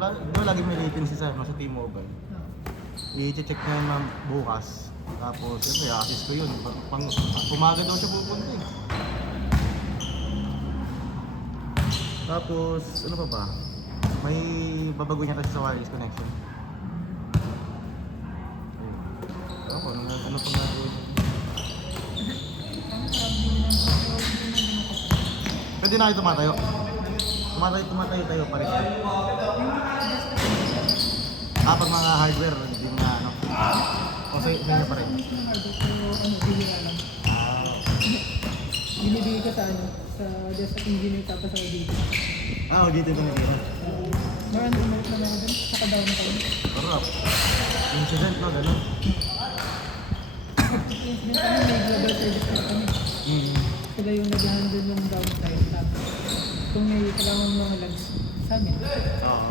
lagi may latency sa T-Mobile. I-check na yun ma'am bukas. Tapos, siyempre, i-assist ko yun. Pumaga daw siya pupunta eh. Tapos, ano pa ba? May babago niya kasi sa wireless connection. Ako, ano pang gagawin? Pwede na kayo tumatayo. Tumatayo pa rin. Pag mga hardware, hindi na ano. O sa inyo pa rin. Binibigay ko sa desktop engineer tapos sa dito. Dito ko nagiging. Marami umalit na ako dun, saka down na kami. Sarap. Incident no, gano'n. Incident kami, may global service na kami. Sila yung nag-handle ng downtime. Tapos, kung may kailangan mga lags sa amin, ayun lang.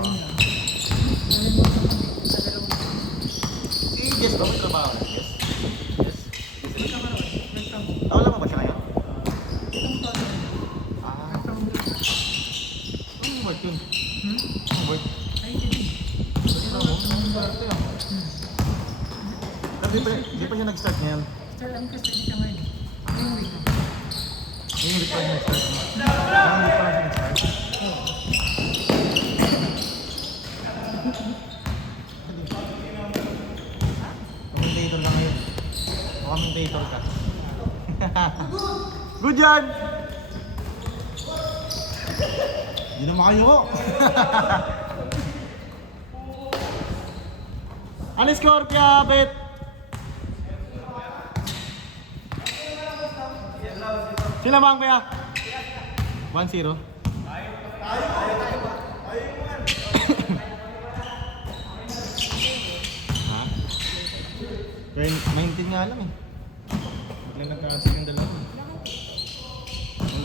Alam mo kami, sa dalawang Yes, ba may trabaho na? Yes. Yes. nagkakaroon, nagkamo. Wala mo ba siya ngayon? Itong taon na yun. Anong work yun? Anong work? Ay, hindi. Ano mo? Anong work ito yan? Di pa niya nag-start ngayon? Sir, ang kasi hindi ka ngayon. Ngayong week na. Hindi pa niya nag-start mo. Hindi pa siya nag-start? Commentator ka ngayon. O commentator ka. Good yan! Hindi na makayo. Ano Scorpio, bet? Sila bang kuya? 1-0. Ha? Kaya maintin nga lang eh. Biglang nagkakasik yung dalawa.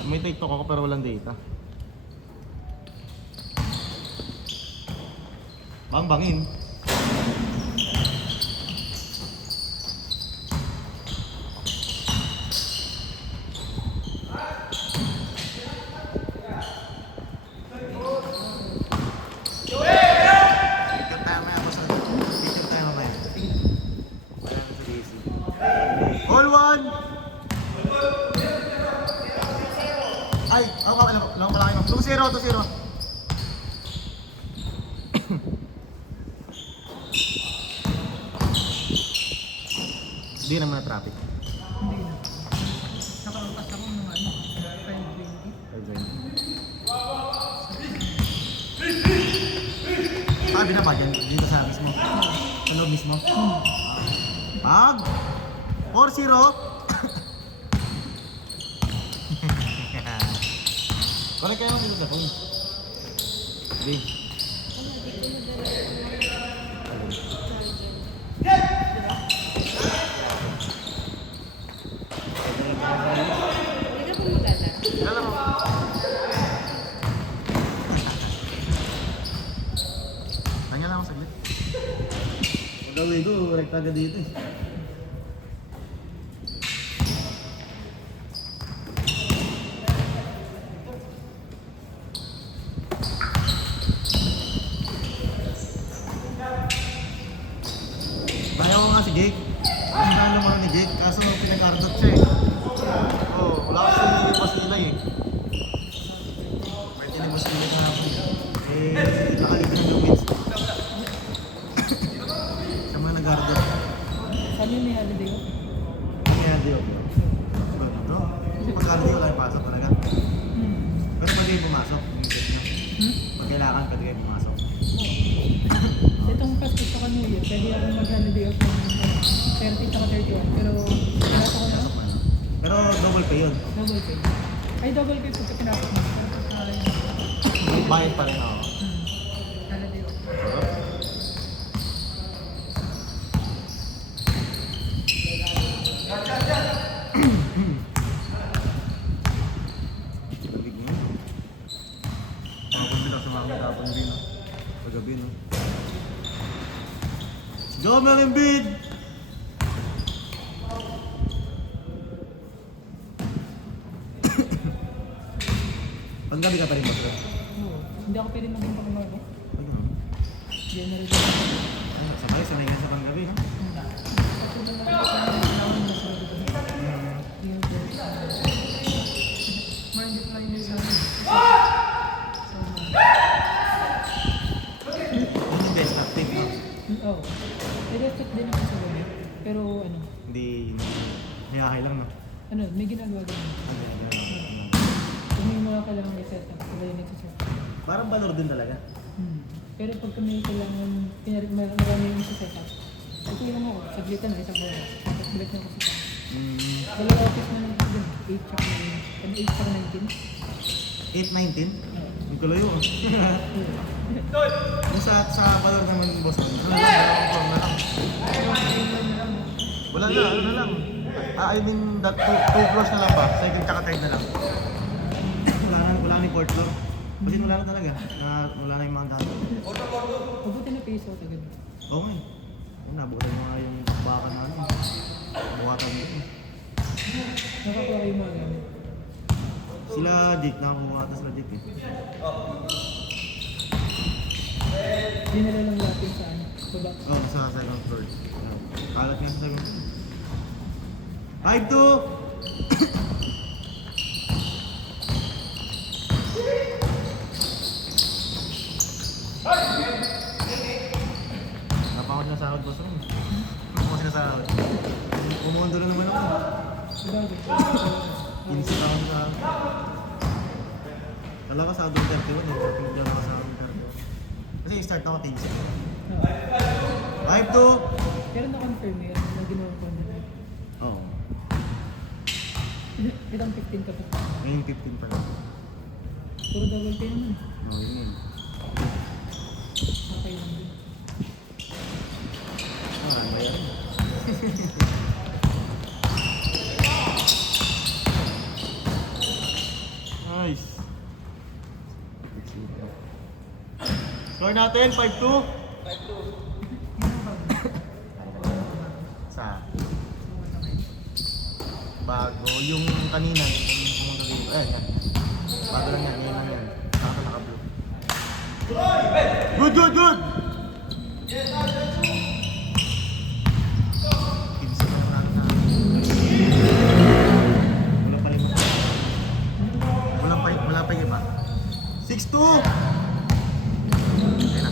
May TikTok ako pero walang data. Bangin. All one! Ay, ako lang malaki mo. 2-0. Hindi naman na traffic. Hindi na. Nakalampas ako ng ano, 520. Sabi na ba dyan? Dito sa mismo? Sa loob mismo? Pag 4-0. Balik kayo dito sa phone. Hindi. Alam mo. Tanya lang ako saglit. Gawin ko, rekta agad dito eh. Kaya ko nga si Jake. Ang dami naman ni Jake, kaso pinag-ardot siya eh. Wala kasi nilipas nila eh. May tinibas nila kahapon. Nakaligid na yung wins. Siya mga nag-ardot. Saan yun may holiday? Kaya di ako. Bro, pag-ardot wala yung pasok talaga. Pero pwede yung pumasok, yung set nyo. Pag kailangan, pwede kayo pumasok. Itong Pasko sa New Year, pwede ako mag-holiday off ng 30 at 31. Pero pinasok ko na. Pasok pa, no? Pero double pay yun. Double pay. Ay, double pay pagka pinasok mo. Pero pag wala yun. Bayad pa rin ako. Holiday off. Labig mo yun. Kapag sila sumama kapag din, no? Pagabi, no? Go, Marimbid! Panggabi ka pa rin ba sila? Oo. Hindi ako pwede maging pagmamago. Ano? General. Sabay, sanay ka sa panggabi, no? Minded lang yun sa akin. Ano yung best active, no? Oo. Electric din ako sa gabi. Pero ano, Hindi, niyahay lang, no? ano, may ginagawa din. Ano, Kung may mga kailangan i-set up, sila yung nagsiset up. parang valor din talaga. Pero pag may kailangan, marami yung i-set up, ito lang ako, saglitan na, isang oras. Tapos balik na ako sa taas. Dalawa office na lang ako dun, 8 tsaka 19. 8-19? Ang gulo yun. Yung sa valor naman, boss, ano lang, wala na, ano na lang. I mean, that two floors na lang ba? Second tsaka third na lang. Wala na yung fourth floor. Kasi wala na talaga. Wala na yung mga dati. Mabuti na face out agad. Oo nga eh. Nabutan mo nga yung baka na ano. Buwatan mo eh. Nakakuha kayo mga gamit. Sila Jake, nakakuha sila Jake eh. Dinala lang natin sa ano, baba. Oo, sa second floor. Kalat nga sa second floor. 5-2! Napakot na sahod, boss rin. Napakot na sahod. Pumundo na naman ako. Sabagay. 15 taon sa... Kala ko sahod ng 31 eh. Pinagyan ako sahod ng 31. Kasi start ako team 6. 5-2! Pero na-confirm mo yun, na ginawa ko na. Oo. Itang 15 ka pa. Ngayon 15 pa lang. Puro double pay naman. Oo, yun yun. Okay lang din. Ano yan? Nice. Score natin, 5-2. Sa bago yung kanina yung pumunta dito. Yan. Bago lang yan, ngayon lang yan. Naka-blue. Good! Pinsa na natin na. Wala pa yung iba. 6-2! Ayun na.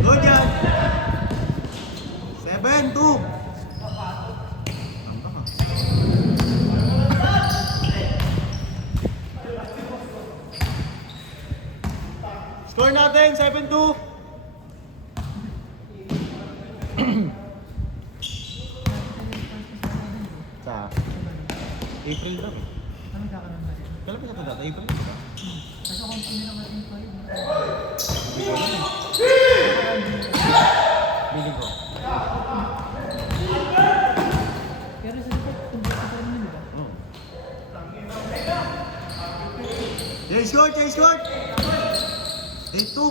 Good yan! 7-2! Tamba ka. Score natin, 7-2! Sa April daw eh. Ano kakaroon ba rin? Kailan pa data? April ba? Kasi kung sino naman yung five. Biling ko. Pero sa likod, kung bakit pa rin yun, di ba? Oo. Change score! 8-2!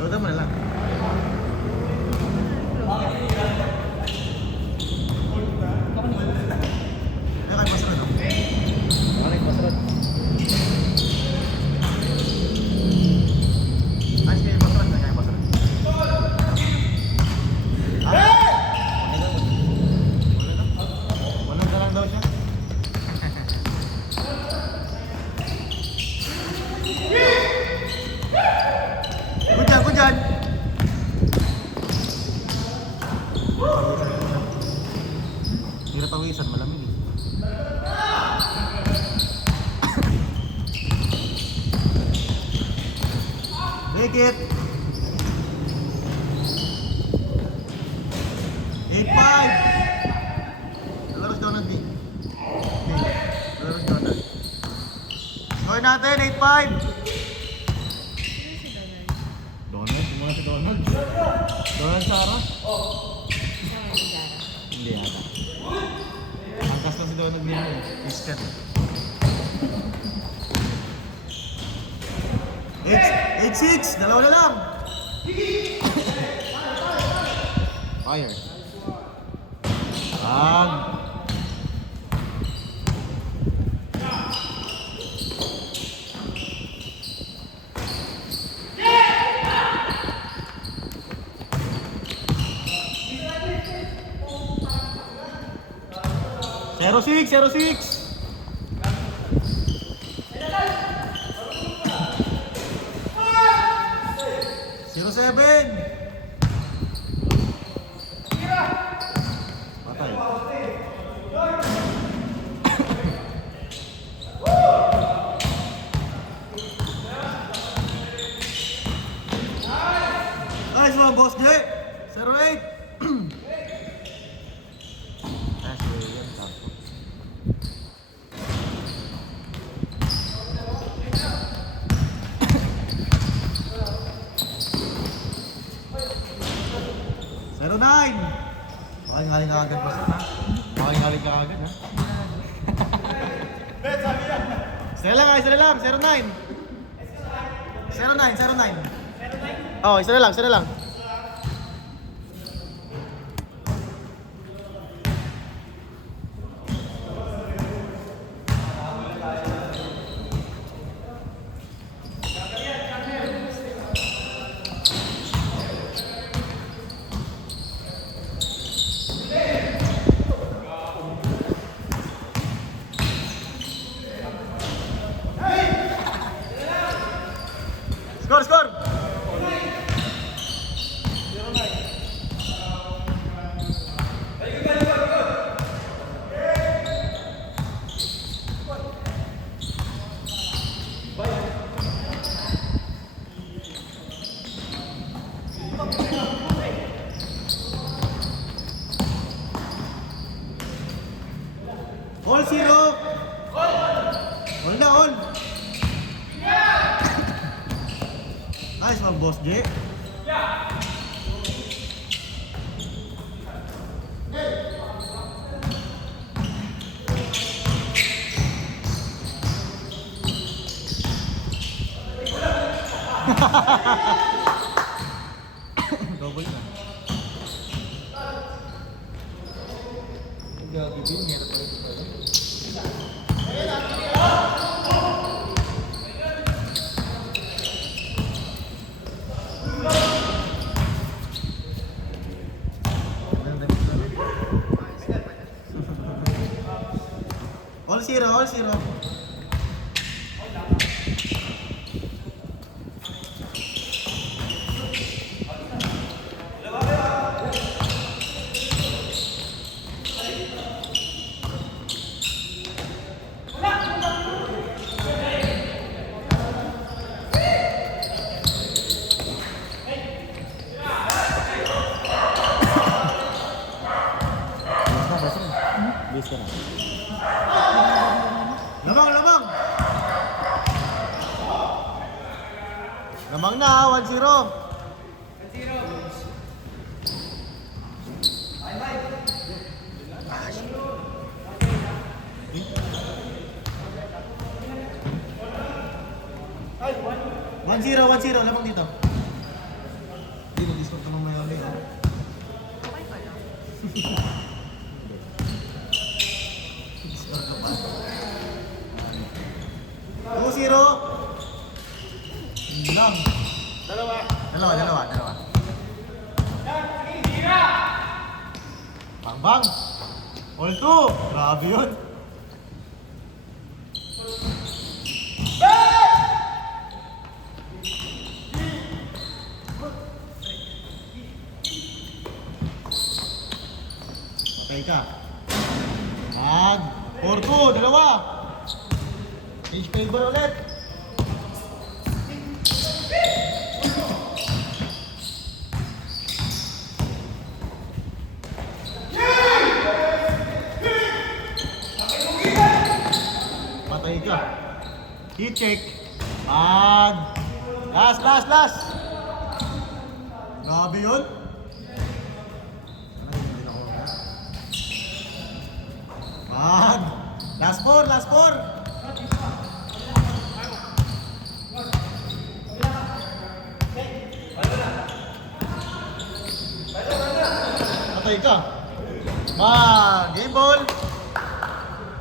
Load mo na lang. Kaya kayo masarap, no? Kaya masarap. Ay, kaya masarap na, kaya masarap. Wala na lang daw siya. Good job! Take it. 8-5. Lalaros Donald B. Lalaros Donald. Score natin, 8-5. Donald? Muna si Donald. Donald Sarah? Hindi yata. Angkas lang si Donald niya. Iskat. 8-6. Dalawa na lang. Fire. Bang. Zero six. Zero seven. Patay. Nice one, Boss J. 0-8. Zero 9. Making-haling ka agad pa ha? Making-haling ka agad ha? Isa na lang, 0-9. 0-9. Oo, isa na lang. Score! All 0. All na, all. Nice one, Boss J. Double na. Grabe din, meron pa rin. All zero. Base ka na. Lamang! Lamang na, 1-0. 1-0, lamang dito. Hindi, mag-discount naman Miami. Okay pa lang. Discount ka pa. 2-0. Lang. Dalawa. Bang! All 2. Grabe yun. Patay ka. Bang! 4-2. Dalawa. Page favor ulit. Patay ka. Heat check. Bad. Last, last, last. Grabe yun. Bad. Last four, last four. Patay ka. Game ball.